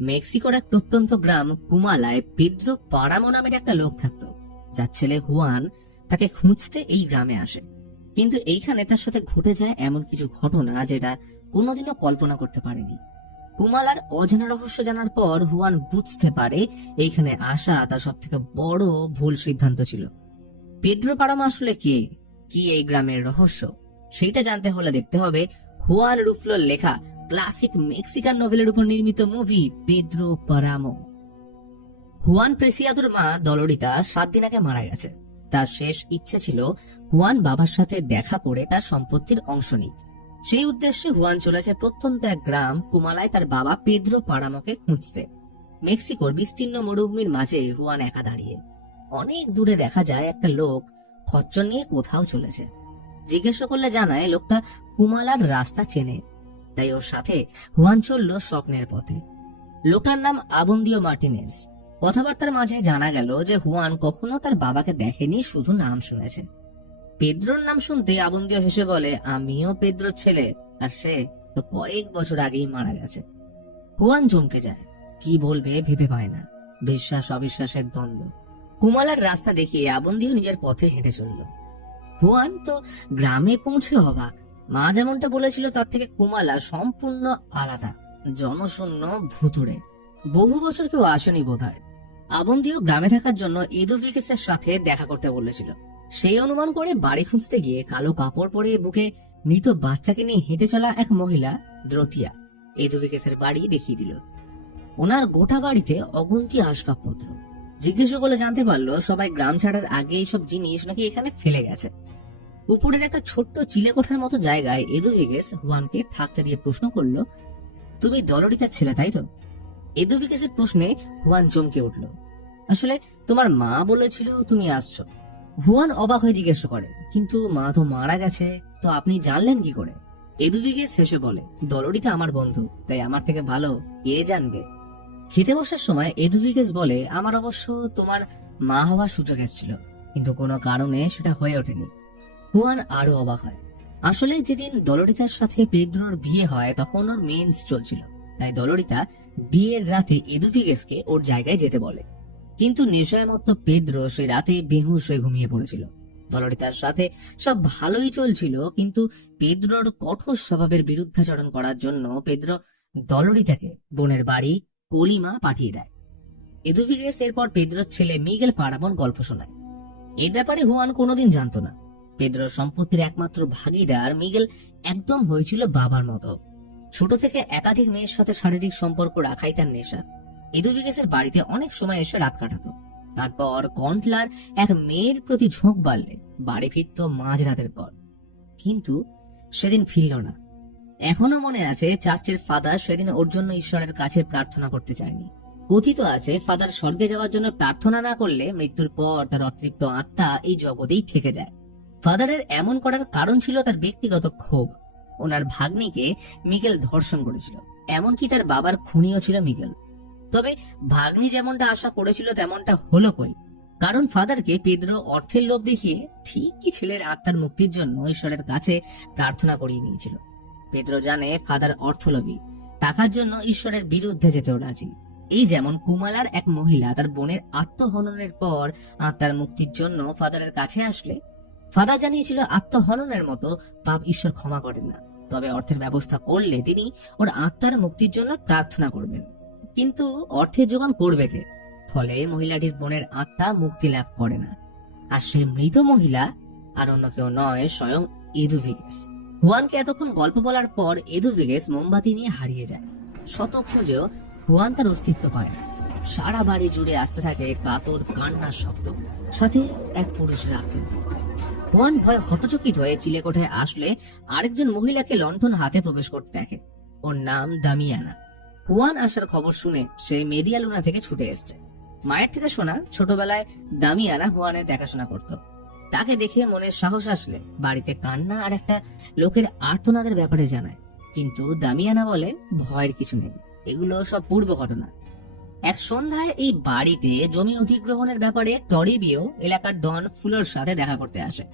মেক্সিকোর এক প্রত্যন্ত গ্রাম কুমালায় পেদ্রো পারামো নামের একটা লোক থাকতো, যার ছেলে হুয়ান তাকে খুঁজতে এই গ্রামে আসে। কিন্তু এইখানে তার সাথে ঘটে যায় এমন কিছু ঘটনা যেটা কোনোদিনও কল্পনা করতে পারেনি। কুমালার অজানা রহস্য জানার পর হুয়ান বুঝতে পারে এইখানে আসা তার সব থেকে বড় ভুল সিদ্ধান্ত ছিল। পেদ্রো পারামো আসলে কে, কি এই গ্রামের রহস্য, সেইটা জানতে হলে দেখতে হবে হুয়ান রুফলোর লেখা ক্লাসিক মেক্সিকান নোভেলের উপর নির্মিত মুভি পেদ্রো পারামো। হুয়ান প্রেসিয়াদোর মা দলোরিতা 7 দিন আগে মারা গেছে। তার শেষ ইচ্ছে ছিল হুয়ান বাবার সাথে দেখা করে তার সম্পত্তির অংশ নিক। সেই উদ্দেশ্যে হুয়ান চলেছে প্রত্যন্ত এক গ্রাম কুমালায় তার বাবা পেদ্রো পারামোকে খুঁজতে। মেক্সিকোর বিস্তীর্ণ মরুভূমির মাঝে হুয়ান একা দাঁড়িয়ে। অনেক দূরে দেখা যায় একটা লোক খচ্চর নিয়ে কোথাও চলেছে। জিজ্ঞেস করলে জানায় লোকটা কুমালার রাস্তা চেনে, তাই ওর সাথে হুয়ান চলল স্বপ্নের পথে। লোকটার নাম আবুন্দিও মার্টিনেজ। কথাবার্তার মাঝে জানা গেল যে হুয়ান কখনো তার বাবাকে দেখেনি, শুধু নাম শুনেছে। পেদ্রোর নাম শুনতে আবুন্দিও হেসে বলে, আমিও পেদ্রোর ছেলে, আর সে তো কয়েক বছর আগেই মারা গেছে। হুয়ান চমকে যায়, কি বলবে ভেবে পায় না। বিশ্বাস অবিশ্বাসের দ্বন্দ্ব। কুমালার রাস্তা দেখিয়ে আবুন্দিও নিজের পথে হেঁটে চলল। হুয়ান তো গ্রামে পৌঁছে অবাক। মা যেমনটা বলেছিল তার থেকে কুমালা সম্পূর্ণ আলাদা, জনশূন্য, ভুতুড়ে। বহু বছর কেউ আসেনি বোধহয়। আবন্দিও গ্রামে থাকার জন্য এদুভিকেসের সাথে দেখা করতে বলেছিল। সেই অনুমান করে বাড়ি খুঁজতে গিয়ে কালো কাপড় পরে বুকে মৃত বাচ্চাকে নিয়ে হেঁটে চলা এক মহিলা দ্রতিয়া এদুভিকেসের বাড়ি দেখিয়ে দিল। ওনার গোটা বাড়িতে অগুন্তি আসবাবপত্র। জিজ্ঞেস করলে জানতে পারলো সবাই গ্রাম ছাড়ার আগে এইসব জিনিস নাকি এখানে ফেলে গেছে। উপরের একটা ছোট্ট চিলেকোঠার মতো জায়গায় এদুভিকেস হুয়ানকে থাকতে দিয়ে প্রশ্ন করলো, তুমি দলোরিতার ছেলে তাই তো? এদুভিকেসের প্রশ্নে হুয়ান চমকে উঠল। আসলে তোমার মা বলেছিল তুমি আসছো। হুয়ান অবাক হয়ে জিজ্ঞেস করে, কিন্তু মা তো মারা গেছে, তো আপনি জানলেন কি করে? এদুভিকেস হেসে বলে, দলোরিতা আমার বন্ধু, তাই আমার থেকে ভালো কে জানবে। খেতে বসার সময় এদুভিকেস বলে, আমার অবশ্য তোমার মা হওয়ার সুযোগ এসেছিল, কিন্তু কোনো কারণে সেটা হয়ে ওঠেনি। হুয়ান আরো অবাক হয়। আসলে যেদিন দলোরিতার সাথে পেদ্রোর বিয়ে হয় তখন ওর মেন্স চলছিল, তাই দলোরিতা বিয়ের রাতে এদুভিকেসকে ওর জায়গায় যেতে বলে। কিন্তু নেশায় মত্ত পেদ্রো সেই রাতে বেহুশ হয়ে ঘুমিয়ে পড়েছিল। দলোরিতার সাথে সব ভালোই চলছিল, কিন্তু পেদ্রোর কঠোর স্বভাবের বিরুদ্ধাচরণ করার জন্য পেদ্রো দলোরিতাকে বোনের বাড়ি কলিমা পাঠিয়ে দেয়। এদুভিকেস এরপর পেদ্রোর ছেলে মিগেল পারামোর গল্প শোনায়। এর ব্যাপারে হুয়ান কোনোদিন জানতো না। পেদ্রোর সম্পত্তির একমাত্র ভাগিদার মিগেল একদম হয়েছিল বাবার মতো। ছোট থেকে একাধিক মেয়ের সাথে শারীরিক সম্পর্ক রাখাই তার নেশা। এদুভিকেসের বাড়িতে অনেক সময় এসে রাত কাটাতো। তারপর কন্টলার এক মেয়ের প্রতি ঝোঁক বাড়লে বাড়ি ফিরত মাঝরাতের পর, কিন্তু সেদিন ফিরল না। এখনো মনে আছে চার্চের ফাদার সেদিন ওর জন্য ঈশ্বরের কাছে প্রার্থনা করতে চায়নি। কথিত আছে ফাদার স্বর্গে যাওয়ার জন্য প্রার্থনা না করলে মৃত্যুর পর তার অতৃপ্ত আত্মা এই জগতেই থেকে যায়। ফাদারের এমন করার কারণ ছিল তার ব্যক্তিগত ক্ষোভ। ওনার ভাগ্নিকে মিগেল ধর্ষণ করেছিল, এমনকি তার বাবার খুনিও ছিল মিগেল। তবে ভাগ্নি যেমনটা আশা করেছিল তেমনটা হলো কই, কারণ ফাদারকে পেদ্রো অর্থের লোভ দেখিয়ে ঠিকই ছেলের আত্মার মুক্তির জন্য ঈশ্বরের কাছে প্রার্থনা করিয়ে নিয়েছিল। পেদ্রো জানে ফাদার অর্থলোভী, টাকার জন্য ঈশ্বরের বিরুদ্ধে যেতেও রাজি। এই যেমন কুমালার এক মহিলা তার বোনের আত্মহননের পর আত্মার মুক্তির জন্য ফাদারের কাছে আসলে ফাদার জানিয়েছিল আত্মহননের মতো পাপ ঈশ্বর ক্ষমা করেন না, তবে অর্থের ব্যবস্থা করলে তিনি ওর আত্মার মুক্তির জন্য প্রার্থনা করবেন। কিন্তু অর্থের যোগান করবে কে? ফলে মহিলাটির বোনের আত্মা মুক্তি লাভ করে না, আর সে মৃত মহিলা আর অন্য কেউ নয়, স্বয়ং এদুভিকেস। হুয়ানকে এতক্ষণ গল্প বলার পর এদুভিকেস মোমবাতি নিয়ে হারিয়ে যায়। শত খুঁজেও হুয়ান তার অস্তিত্ব পায় না। সারা বাড়ি জুড়ে আসতে থাকে কাতর কান্নার শব্দ, সাথে এক পুরুষের আত্মনাদ। হুয়ান ভয় হতচকিত হয়ে চিলেকোঠায় আসলে আরেকজন মহিলাকে লণ্ঠন হাতে প্রবেশ করতে দেখে। ওর নাম দামিয়ানা। হুয়ান আসার খবর শুনে সে মেদিয়ালুনা থেকে ছুটে এসছে। মায়ের থেকে শোনা ছোটবেলায় দামিয়ানা হুয়ানের দেখাশোনা করত। তাকে দেখে মনের সাহস আসলে বাড়িতে কান্না আর একটা লোকের আর্তনাদের ব্যাপারে জানায়। কিন্তু দামিয়ানা বলে ভয়ের কিছু নেই, এগুলো সব পূর্ব ঘটনা। এক সন্ধ্যায় এই বাড়িতে জমি অধিগ্রহণের ব্যাপারে টরিবিও এলাকার ডন ফুলোর সাথে দেখা করতে আসে।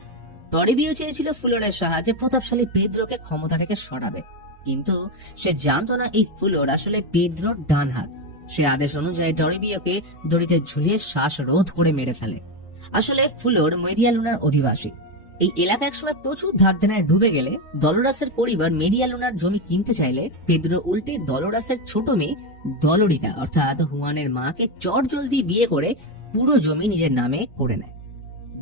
টরিবিও চেয়েছিল ফুলোরের সাহায্যে প্রতাপশালী পেদ্রোকে ক্ষমতা থেকে সরাবে, কিন্তু সে জানতো না এই ফুলোর আসলে পেদ্রোর ডান হাত। সে আদেশ অনুযায়ী টরিবিওকে দড়িতে ঝুলিয়ে শ্বাস রোধ করে মেরে ফেলে। আসলে ফুলোর মেরিয়া লুনার অধিবাসী। এই এলাকা একসময় প্রচুর ধার দেনায় ডুবে গেলে ডলোরাসের পরিবার মেরিয়া লুনার জমি কিনতে চাইলে পেদ্রো উল্টে ডলোরাসের ছোট মেয়ে ডলোরিতা অর্থাৎ হুয়ানের মাকে চটজলদি বিয়ে করে পুরো জমি নিজের নামে করে নেয়।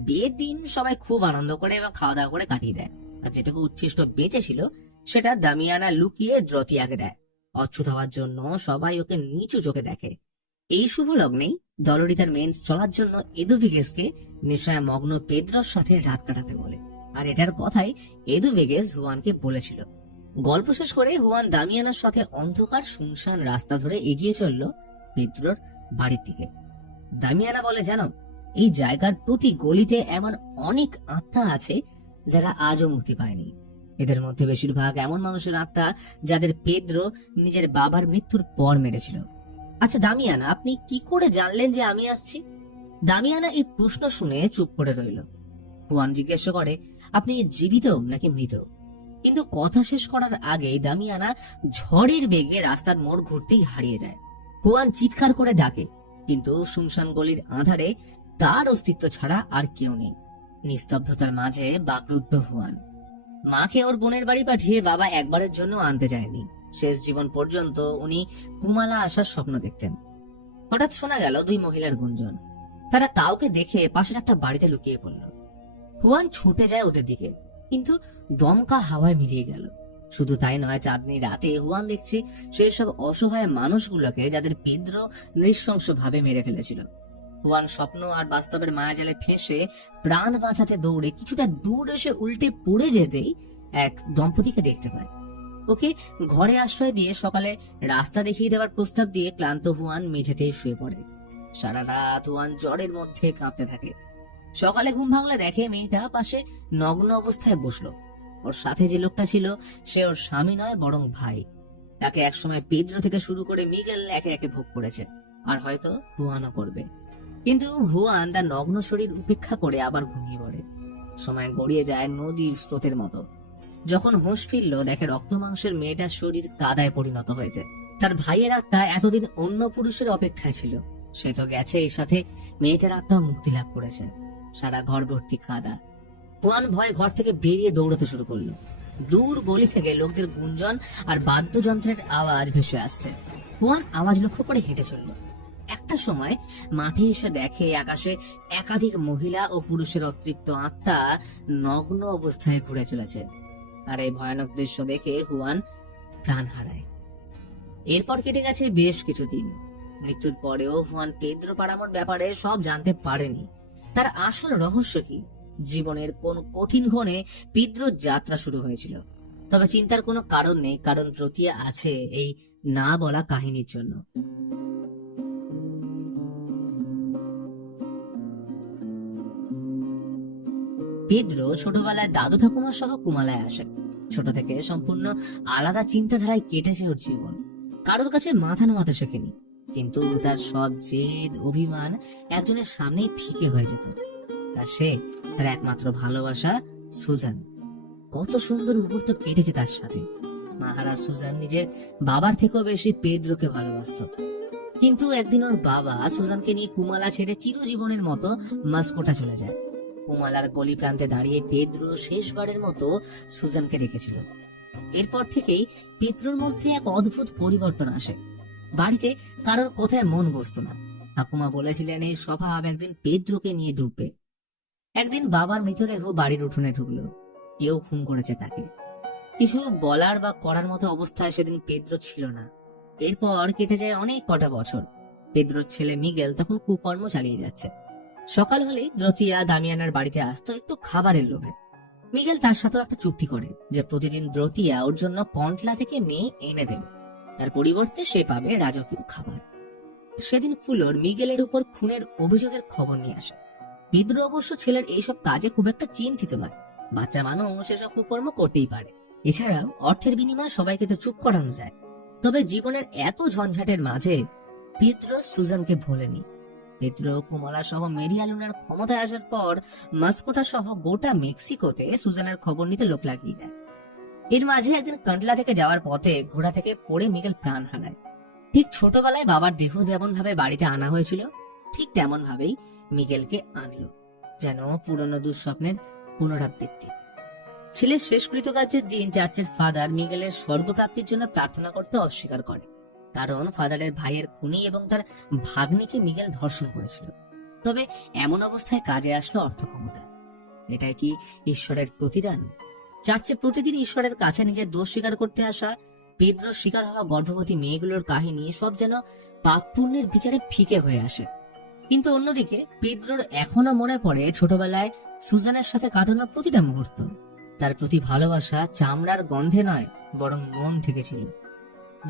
বিয়ের দিন সবাই খুব আনন্দ করে এবং খাওয়া দাওয়া করে কাটিয়ে দেয়। আর যেটুকু উচ্ছিষ্ট বেঁচে ছিল সেটা দামিয়ানা লুকিয়ে দ্রতিয়াকে দেয়। অচ্ছুত হওয়ার জন্য সবাই ওকে নিচু চোখে দেখে। এই শুভ লগ্নেই ডলোরিতার মেন্স চলার জন্য এদুভিগেসকে নেশায় মগ্ন পেদ্রোর সাথে রাত কাটাতে বলে। আর এটার কথাই এদুভিগেস হুয়ানকে বলেছিল। গল্প শেষ করে হুয়ান দামিয়ানার সাথে অন্ধকার শুনশান রাস্তা ধরে এগিয়ে চলল পেদ্রোর বাড়ির দিকে। দামিয়ানা বলে, জানো, এই জায়গার প্রতি গলিতে এমন অনেক আত্মা আছে যারা আজও মুক্তি পায়নি। এদের মধ্যে বেশিরভাগ এমন মানুষের আত্মা যাদের পেদ্রো নিজের বাবার মৃত্যুর পর মেরেছিল। আচ্ছা দামিয়ানা, আপনি কি করে জানলেন যে আমি আসছি? দামিয়ানা এই প্রশ্ন শুনে চুপ করে রইল। হুয়ান জিজ্ঞেস করে, আপনি জীবিত নাকি মৃত? কিন্তু কথা শেষ করার আগেই দামিয়ানা ঝড়ের বেগে রাস্তার মোড় ঘুরতেই হারিয়ে যায়। হুয়ান চিৎকার করে ডাকে, কিন্তু শুনশান গলির আঁধারে তার অস্তিত্ব ছাড়া আর কেউ নেই। নিস্তব্ধতার মাঝে বাকরুদ্ধ হুয়ান। মাকে ওর বোনের বাড়ি পাঠিয়ে বাবা একবারের জন্য আনতে যায়নি। শেষ জীবন পর্যন্ত উনি কুমালা আসার স্বপ্ন দেখতেন। হঠাৎ শোনা গেল দুই মহিলার গুঞ্জন। তারা কাউকে দেখে পাশের একটা বাড়িতে লুকিয়ে পড়ল। হুয়ান ছুটে যায় ওদের দিকে, কিন্তু দমকা হাওয়ায় মিলিয়ে গেল। শুধু তাই নয়, চাঁদনি রাতে হুয়ান দেখছে সেই সব অসহায় মানুষগুলোকে যাদের পেদ্রো নৃশংস ভাবে মেরে ফেলেছিল। হুয়ান স্বপ্ন আর বাস্তবের মায়াজালে ফেঁসে প্রাণ বাঁচাতে দৌড়ে কিছুটা দূর এসে উল্টে পড়ে যেতেই এক দম্পতিকে দেখতে পায়। ওকে ঘরে আশ্রয় দিয়ে সকালে রাস্তা দেখিয়ে দেওয়ার প্রস্তাব দিয়ে ক্লান্ত হুয়ান মেঝেতেই শুয়ে পড়ে। সারা রাত হুয়ান জ্বরের মধ্যে কাঁপতে থাকে। সকালে ঘুম ভাঙলে দেখে মেয়েটা পাশে নগ্ন অবস্থায় বসলো। ওর সাথে যে লোকটা ছিল সে ওর স্বামী নয়, বরং ভাই। তাকে একসময় পেদ্রো থেকে শুরু করে মিগেল একে একে ভোগ করেছে, আর হয়তো হুয়ানও করবে। কিন্তু হুয়ান তার নগ্ন শরীর উপেক্ষা করে আবার ঘুমিয়ে পড়ে। সময় গড়িয়ে যায় নদীর স্রোতের মতো। যখন হুঁশ ফিরল, দেখে রক্ত মাংসের মেয়েটার শরীর কাদায় পরিণত হয়েছে। তার ভাইয়ের আত্মা এতদিন অন্য পুরুষের অপেক্ষায় ছিল, সে তো গেছে, এর সাথে মেয়েটার আত্মা মুক্তি লাভ করেছে। সারা ঘর ভর্তি কাদা। হুয়ান ভয় ঘর থেকে বেরিয়ে দৌড়তে শুরু করলো। দূর গলি থেকে লোকদের গুঞ্জন আর বাদ্যযন্ত্রের আওয়াজ ভেসে আসছে। হুয়ান আওয়াজ লক্ষ্য করে হেঁটে চলল। একটা সময় মাঠে এসে দেখে আকাশে একাধিক মহিলা ও পুরুষের অতৃপ্ত আত্মা নগ্ন অবস্থায় ঘুরে চলেছে। আর এই ভয়ানক দৃশ্য দেখে হুয়ান প্রাণ হারায়। এরপর কেটে গেছে বেশ কিছুদিন। মৃত্যুর পরেও হুয়ান পেদ্রো পারামোর ব্যাপারে সব জানতে পারেনি। তার আসল রহস্য কি? জীবনের কোন কঠিন ক্ষণে পেদ্রোর যাত্রা শুরু হয়েছিল? তবে চিন্তার কোনো কারণ নেই, কারণ দ্রতিয়া আছে এই না বলা কাহিনীর জন্য। পেদ্রো ছোটবেলায় দাদু ঠাকুমার সহ কুমালায় আসে। ছোট থেকে সম্পূর্ণ আলাদা চিন্তাধারায় কেটেছে ওর জীবন। কারোর কাছে মাথা নোয়াতে শেখেনি, কিন্তু তার সব জেদ অভিমান একজনের সামনেই ফিকে হয়ে যেত। আর সে তার একমাত্র ভালোবাসা সুজান। কত সুন্দর মুহূর্ত কেটেছে তার সাথে। মহারাজ সুজান নিজের বাবার থেকেও বেশি পেদ্রোকে ভালোবাসত। কিন্তু একদিন ওর বাবা সুজানকে নিয়ে কুমালা ছেড়ে চিরজীবনের মতো মাস্কোটা চলে যায়। কুমালার গলি প্রান্তে দাঁড়িয়ে পেদ্রো শেষবারের মতো সুজানকে দেখেছিল। এরপর থেকেই পেদ্রোর মধ্যে এক অদ্ভুত পরিবর্তন আসে। বাড়িতে কারোর কথায় মন বসত না। ঠাকুমা বলেছিলেন এই স্বভাব একদিন পেদ্রোকে নিয়ে ডুববে। একদিন বাবার মৃতদেহ বাড়ির উঠোনে ঢুকলো। কেউ খুন করেছে তাকে। কিছু বলার বা করার মতো অবস্থায় সেদিন পেদ্রো ছিল না। এরপর কেটে যায় অনেক কটা বছর। পেদ্রোর ছেলে মিগেল তখন কুকর্ম চালিয়ে যাচ্ছে। সকাল হলেই দ্রতিয়া দামিয়ানার বাড়িতে আসতো একটু খাবারের লোভে। মিগেল তার সাথেও একটা চুক্তি করে যে প্রতিদিন দ্রতিয়া ওর জন্য কন্টলা থেকে মেয়ে এনে দেবে, তার পরিবর্তে সে পাবে রাজকীয় খাবার। সেদিন ফুলোর মিগেলের উপর খুনের অভিযোগের খবর নিয়ে আসে। পেদ্রো অবশ্য ছেলের এইসব কাজে খুব একটা চিন্তিত নয়। বাচ্চা মানুষ এসব কুকর্ম করতেই পারে। এছাড়াও অর্থের বিনিময়ে সবাইকে তো চুপ করানো যায়। তবে জীবনের এত ঝঞ্ঝাটের মাঝে পেদ্রো সুজানকে ভোলেনি। পেদ্রো কুমালা সহ মেরিয়া লুনার ক্ষমতায় আসার পর মাস্কোটা সহ গোটা মেক্সিকোতে সুজানের খবর নিতে লোক লাগিয়ে দেয়। এর মাঝে একদিন কন্টলা থেকে যাওয়ার পথে ঘোড়া থেকে পড়ে মিগেল প্রাণ হারায়। ঠিক ছোটবেলায় বাবার দেহ যেমন ভাবে বাড়িতে আনা হয়েছিল, ঠিক তেমন ভাবেই মিগেলকে আনলো, যেন পুরনো দুঃস্বপ্নের পুনরাবৃত্তি। ছেলের শেষকৃত কাজের দিন চার্চের ফাদার মিগেলের স্বর্গপ্রাপ্তির জন্য প্রার্থনা করতে অস্বীকার করে, কারণ ফাদারের ভাইয়ের খুনি এবং তার ভাগ্নিকে মিগেল ধর্ষণ করেছিল। তবে এমন অবস্থায় কাজে আসলো অর্থ ক্ষমতা। এটাই কি ঈশ্বরের প্রতিদান? চার্চে প্রতিদিন ঈশ্বরের কাছে নিজের দোষ স্বীকার করতে আসা পেদ্রোর শিকার হওয়া গর্ভবতী মেয়েগুলোর কাহিনী সব যেন পাপ পুণ্যের বিচারে ফিকে হয়ে আসে। কিন্তু অন্যদিকে পেদ্রোর এখনো মনে পড়ে ছোটবেলায় সুজানের সাথে কাটানো প্রতিটা মুহূর্ত। তার প্রতি ভালোবাসা চামড়ার গন্ধে নয়, বরং মন থেকে ছিল।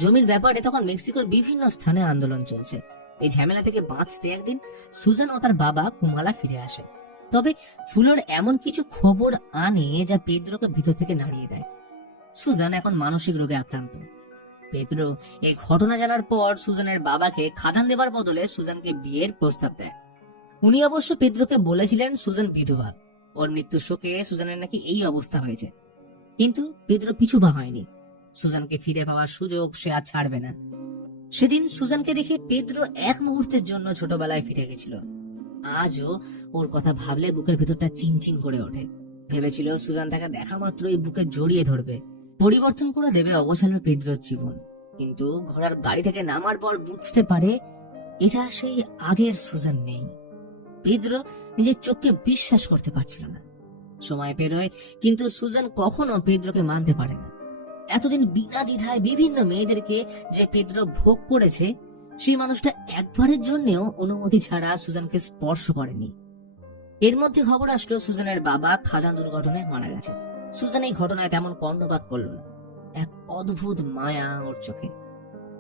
জমির ব্যাপারে তখন মেক্সিকোর বিভিন্ন স্থানে আন্দোলন চলছে। এই ঝামেলা থেকে বাঁচতে একদিন সুজান ও তার বাবা কুমালা ফিরে আসে। তবে ফুলোর এমন কিছু খবর আনে যা পেদ্রোকে ভিতর থেকে নাড়িয়ে দেয়। সুজান এখন মানসিক রোগে আক্রান্ত। পেদ্রো এই ঘটনা জানার পর সুজানের বাবাকে খাদান দেবার বদলে সুজানকে বিয়ের প্রস্তাব দেয়। উনি অবশ্য পেদ্রোকে বলেছিলেন সুজান বিধবা, ওর মৃত্যুর শোকে সুজানের নাকি এই অবস্থা হয়েছে। কিন্তু পেদ্রো পিছু পা হয়নি। সুজানকে ফিরে পাওয়ার সুযোগ সে আর ছাড়বে না। সেদিন সুজানকে দেখে পেদ্রো এক মুহূর্তের জন্য ছোটবেলায় ফিরে গেছিল। আজও ওর কথা ভাবলে বুকের ভেতরটা চিনচিন করে ওঠে। ভেবেছিল সুজান তাকে দেখা মাত্রই বুকে জড়িয়ে ধরবে, পরিবর্তন করে দেবে অগোছালো পেদ্রোর জীবন। কিন্তু ঘোড়ার গাড়ি থেকে নামার পর বুঝতে পারে এটা সেই আগের সুজান নেই। পেদ্রো নিজের চোখকে বিশ্বাস করতে পারছিল না। সময় পেরোয়, কিন্তু সুজান কখনো পেদ্রোকে মানতে পারে না। এতদিন বিনা দ্বিধায় বিভিন্ন মেয়েদেরকে যে পেদ্রো ভোগ করেছে, সেই মানুষটা একবারের জন্যও অনুমতি ছাড়া সুজানকে স্পর্শ করেনি। এর মধ্যে খবর আসলো সুজানের বাবা খাদান দুর্ঘটনায় মারা গেছে। সুজান এই ঘটনায় তেমন কর্ণপাত করল না। এক অদ্ভুত মায়া ওর চোখে।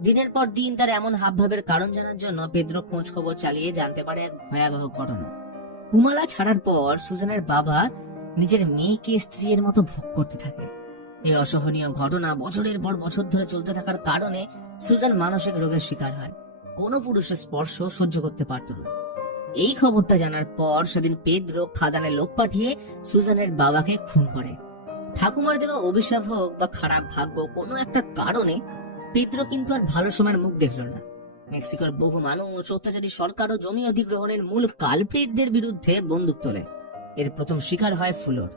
দিনের পর দিন তার এমন হাবভাবের কারণ জানার জন্য পেদ্রো খোঁজ খবর চালিয়ে জানতে পারে এক ভয়াবহ ঘটনা। কুমালা ছাড়ার পর সুজানের বাবা নিজের মেয়েকে স্ত্রীর মতো ভোগ করতে থাকে। এই অসহনীয় ঘটনা বছরের পর বছর ধরে চলতে থাকার কারণে সুজান মানসিক রোগের শিকার হয়। কোনো পুরুষের স্পর্শ সহ্য করতে পারত না। এই খবরটা জানার পর সেদিন পেদ্রো খাদানে লোক পাঠিয়ে সুজানের বাবাকে খুন করে। ঠাকুমার দেওয়া অভিশাপ হোক বা খারাপ ভাগ্য, কোনো একটা কারণে পেদ্রো কিন্তু আর ভালো সময়ের মুখ দেখল না। মেক্সিকোর বহু মানুষ, অত্যাচারী সরকার ও জমি অধিগ্রহণের মূল কালপ্রিটদের বিরুদ্ধে বন্দুক তোলে। এর প্রথম শিকার হয় ফুলোর।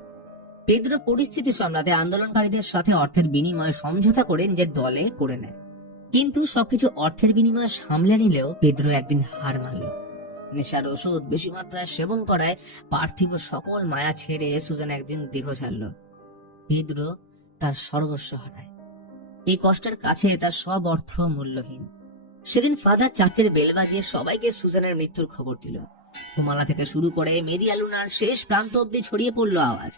পেদ্রো পরিস্থিতি সামলাতে আন্দোলনকারীদের সাথে অর্থের বিনিময়ে সমঝোতা করে নিজের দলে করে নেয়। কিন্তু সবকিছু অর্থের বিনিময়ে সামলে নিলেও পেদ্রো একদিন হার মানল। নেশার ওষুধ বেশি মাত্রায় সেবন করায় পার্থিব সকল মায়া ছেড়ে সুজান একদিন দেহ ছাড়ল। পেদ্রো তার সর্বস্ব হারায়। এই কষ্টের কাছে তার সব অর্থ মূল্যহীন। সেদিন ফাদার চার্চের বেল বাজিয়ে সবাইকে সুজানের মৃত্যুর খবর দিল। কুমালা থেকে শুরু করে মেদিয়ালুনার শেষ প্রান্ত অব্দি ছড়িয়ে পড়ল আওয়াজ।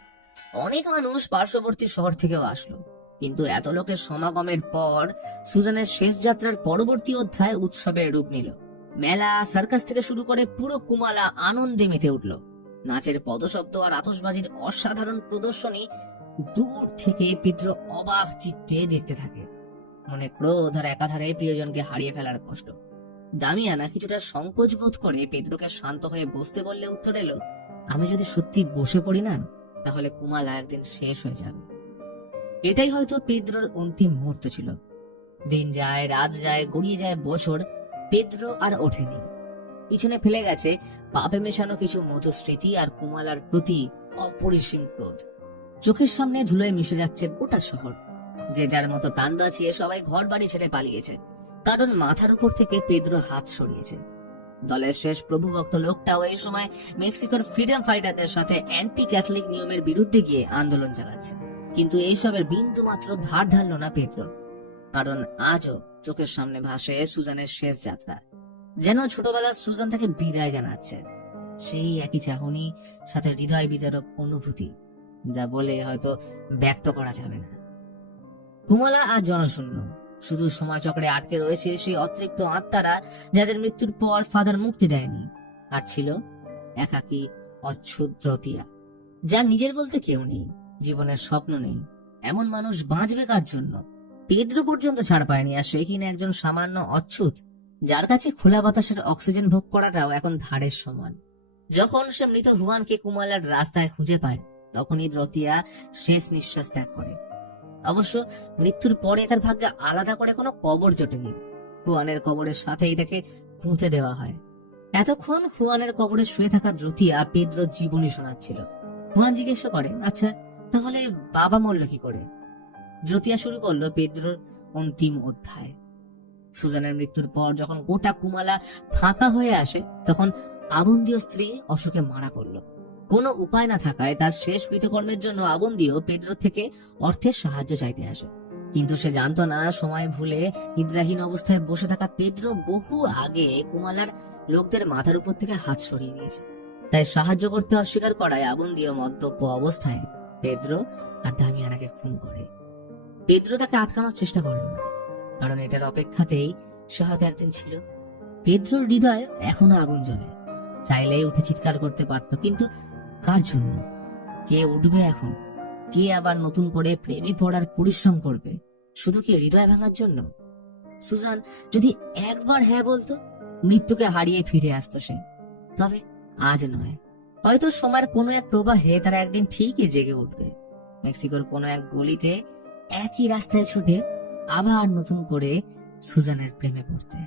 অনেক মানুষ পার্শ্ববর্তী শহর থেকেও আসলো। কিন্তু এত লোকের সমাগমের পর সুজানের শেষ যাত্রার পরবর্তী অধ্যায় উৎসবের রূপ নিল। মেলা, সার্কাস থেকে শুরু করে পুরো কুমালা আনন্দে মেতে উঠল। নাচের পদশব্দ আর আতশবাজির অসাধারণ প্রদর্শনী দূর থেকে পেদ্রো অবাক চিত্তে দেখতে থাকে। মনে ক্রোধ আর একাধারে প্রিয়জনকে হারিয়ে ফেলার কষ্ট। দামিয়ানা কিছুটা সংকোচ বোধ করে পেদ্রোকে শান্ত হয়ে বসতে বললে উত্তর এলো, আমি যদি সত্যি বসে পড়ি না, তাহলে কুমালা একদিন শেষ হয়ে যাবে। এটাই হয়তো পেদ্রোর অন্তিম মুহূর্ত ছিল। দিন যায়, রাত যায়, গড়িয়ে যায় বছর, পেদ্রো আর ওঠেনি। পিছনে ফেলে গেছে পাপে মেশানো কিছু মধুর স্মৃতি আর কুমালার প্রতি অপরিসীম ক্রোধ। চোখের সামনে ধুলোয় মিশে যাচ্ছে গোটা শহর। যে যার মতো প্রাণ বাঁচিয়ে সবাই ঘর বাড়ি ছেড়ে পালিয়েছে, কারণ মাথার উপর থেকে পেদ্রো হাত সরিয়েছে। দলের শেষ প্রভুভক্ত লোকটাও এই সময় মেক্সিকোর ফ্রিডম ফাইটারদের সাথে অ্যান্টি ক্যাথলিক নিয়মের বিরুদ্ধে গিয়ে আন্দোলন চালাচ্ছে। কিন্তু এইসবের বিন্দু মাত্র ধার ধারল না পেদ্রো, কারণ আজও চোখের সামনে ভাসে সুজানের শেষ যাত্রা। যেন ছোটবেলার সুজান তাকে বিদায় জানাচ্ছে। সেই একই চাহনি, সাথে হৃদয় বিদারক অনুভূতি, যা বলে হয়তো ব্যক্ত করা যাবে না। কুমালা আজ জনশূন্য। শুধু সময় চক্রে আটকে রয়েছে সেই অতৃপ্ত আত্মারা যাদের মৃত্যুর পর ফাদার মুক্তি দেয়নি। আর ছিল একাকী অচ্ছুত রতিয়া, যার নিজের বলতে কেউ নেই, জীবনের স্বপ্ন নেই। এমন মানুষ বাঁচবে কার জন্য? পেদ্রো পর্যন্ত ছাড় পায়নি, আর সে কিনা একজন সামান্য অচ্ছুত, যার কাছে খোলা বাতাসের অক্সিজেন ভোগ করাটাও এখন ধারের সমান। যখন সে মৃত হুয়ানকে কুমালার রাস্তায় খুঁজে পায়, তখনই রতিয়া শেষ নিঃশ্বাস ত্যাগ করে। অবশ্য মৃত্যুর পরে তার ভাগ্যে আলাদা করে কোনো কবর জোটেনি। হুয়ানের কবরের সাথেই তাকে পুঁতে দেওয়া হয়। এতক্ষণ হুয়ানের কবরে শুয়ে থাকা দ্রুতিয়া পেদ্রোর জীবনী শোনাচ্ছিল। হুয়ান জিজ্ঞেস করে, আচ্ছা তাহলে বাবা মরল কি করে? দ্রুতিয়া শুরু করলো পেদ্রোর অন্তিম অধ্যায়। সুজানের মৃত্যুর পর যখন গোটা কুমালা ফাঁকা হয়ে আসে, তখন আবন্দিও স্ত্রী অসুখে মারা পড়ল। কোনো উপায় না থাকায় তার শেষ কৃতকর্মের জন্য আবন্দিও পেদ্রোর থেকে অর্থের সাহায্য চাইতে আসে। কিন্তু সে জানতো না সময় ভুলে নিদ্রাহীন অবস্থায় বসে থাকা পেদ্রো বহু আগে কুমালার লোকদের মাথার উপর থেকে হাত সরিয়ে দিয়েছে। তাই সাহায্য করতে অস্বীকার করায় আবন্দিও মদ্যপ অবস্থায় পেদ্রো আর দামিয়ানাকে খুন করে। পেদ্রো তাকে আটকানোর চেষ্টা করল না, কারণ এটার অপেক্ষাতেই সে হয়তো একদিন ছিল। পেদ্রোর হৃদয়ে এখনো আগুন জ্বলে, চাইলেই উঠে চিৎকার করতে পারত, কিন্তু কার জন্য? কে উঠবে এখন? কে আবার নতুন করে প্রেমে পড়ার পরিশ্রম করবে? শুধু কি হৃদয় ভাঙার জন্য? সুজান যদি একবার হ্যাঁ বলতো, মৃত্যুকে হারিয়ে ফিরে আসতো সে। তবে আজ নয়, হয়তো সময়ের কোনো এক প্রবাহে তারা একদিন ঠিকই জেগে উঠবে, মেক্সিকোর কোনো এক গলিতে একই রাস্তায় ছুটে আবার নতুন করে সুজানের প্রেমে পড়তে।